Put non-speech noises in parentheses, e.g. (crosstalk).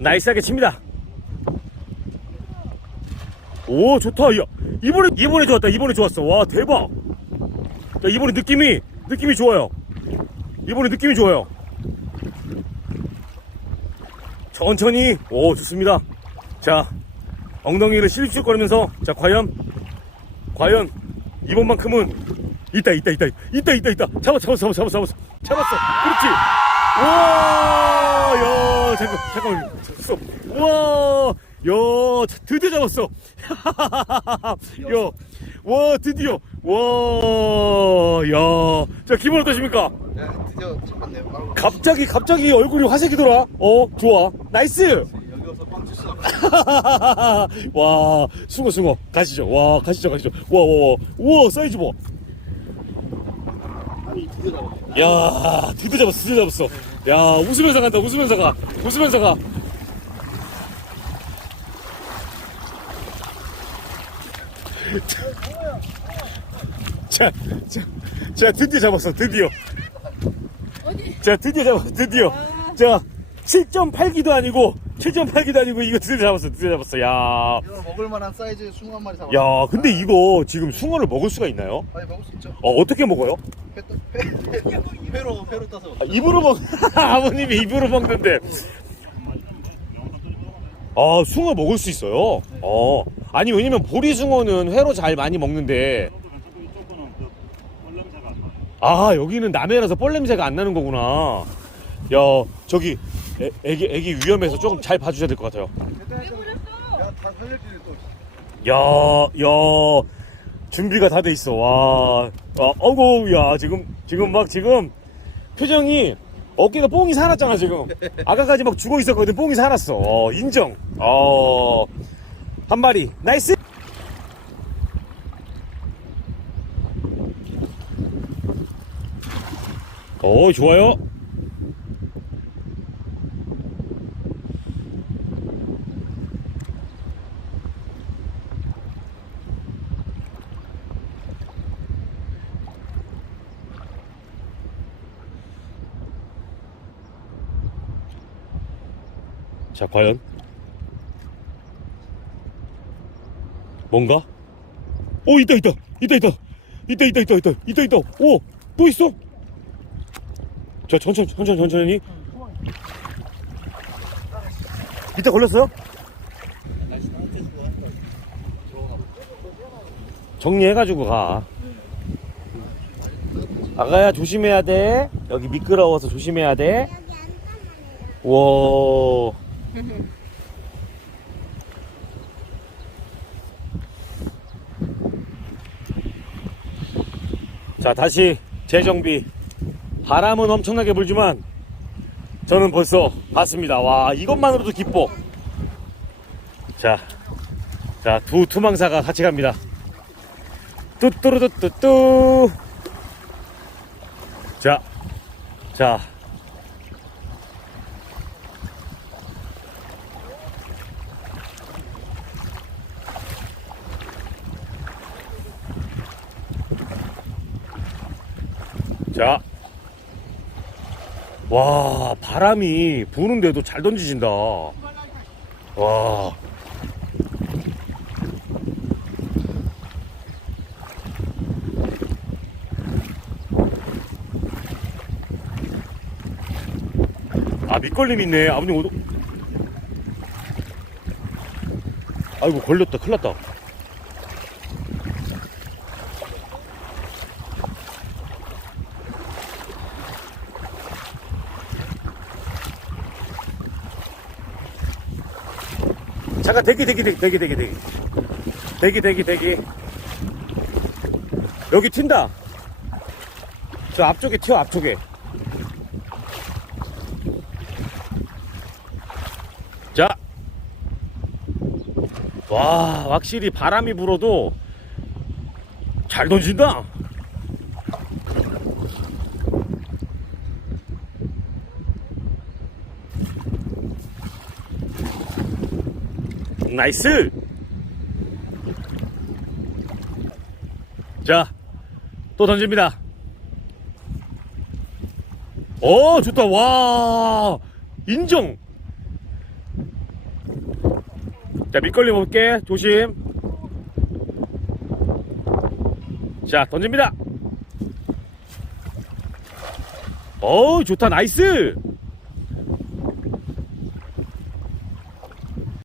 나이스하게 칩니다. 오, 좋다. 야, 이번에, 이번에 좋았다. 이번에 좋았어. 와, 대박. 자, 이번에 느낌이, 느낌이 좋아요. 이번에 느낌이 좋아요. 천천히. 오, 좋습니다. 자, 엉덩이를 실룩실룩 거리면서, 자, 과연, 과연, 이번만큼은, 있다, 있다, 있다, 있다, 있다, 있다. 잡았어, 잡았어, 잡았어, 잡았어. 잡았어. 그렇지. 와, 야, 잠깐, 잠깐만. 스톱. 와, 야, 드디어 잡았어. (laughs) 야, 와, 드디어. 와, 야. 자, 기분 어떠십니까? 네, 드디어 잡았네요. 갑자기, 갑자기 얼굴이 화색이 돌아. 어, 좋아. 나이스! 여기 와서. (laughs) 와, 숭어, 숭어. 가시죠. 와, 가시죠, 가시죠. 와, 와, 와. 우와, 사이즈 봐. 야, 드디어 잡았어, 드디어 잡았어. 야, 웃으면서 간다, 웃으면서 가. 웃으면서 가. (laughs) 자, 자, 자, 드디어 잡았어, 드디어. 자, 드디어 잡았어, 드디어. 자, 7.8기도 아니고, 7.8기도 아니고, 이거 드디어 잡았어, 드디어 잡았어. 야, 이거 먹을 만한 사이즈 숭어 한 마리 잡았어. 야, 근데 이거 지금 숭어를 먹을 수가 있나요? 아니, 먹을 수 있죠. 어, 어떻게 먹어요? 회, 떠- 회, 회, 회로, 회로 따서. 아, 입으로 먹, (laughs) 아버님이 입으로 먹는데. 아, 숭어 먹을 수 있어요? 어. 아니, 왜냐면 보리숭어는 회로 잘 많이 먹는데. 아, 여기는 남해라서 뻘 냄새가 안 나는 거구나. 야, 저기, 애, 애기, 애기 위험해서 조금 잘 봐주셔야 될 것 같아요. 야, 야, 준비가 다 돼 있어. 와, 아, 어구, 야, 지금, 지금 막 지금 표정이 어깨가 뽕이 살았잖아, 지금. 아까까지 막 죽어 있었거든, 뽕이 살았어. 어, 인정. 어, 한 마리. 나이스! 어, 좋아요. 자, 과연? 뭔가? 오, 있다, 있다! 있다, 있다! 있다, 있다, 있다, 있다! 있다, 있다! 오! 또 있어! 자, 천천히, 천천히, 천천히. 밑에 걸렸어요? 정리해가지고 가. 아가야, 조심해야 돼. 여기 미끄러워서 조심해야 돼. 와. (laughs) 자, 다시 재정비. 바람은 엄청나게 불지만 저는 벌써 봤습니다. 와, 이것만으로도 기뻐. 자, 자, 두 투망사가 같이 갑니다. 뚜뚜루뚜뚜뚜. 자, 자, 자. 와, 바람이 부는데도 잘 던지신다. 와. 아, 밑걸림 있네. 아버님 오도. 아이고, 걸렸다. 큰일 났다. 잠깐 대기 대기 대기 대기 대기 대기. 대기 대기 대기. 여기 튄다. 저 앞쪽에 튀어 앞쪽에. 자와 확실히 바람이 불어도 잘 던진다 나이스! 자, 또 던집니다. 오, 좋다. 와, 인정. 자, 밑걸림 볼게. 조심. 자, 던집니다. 어우, 좋다. 나이스.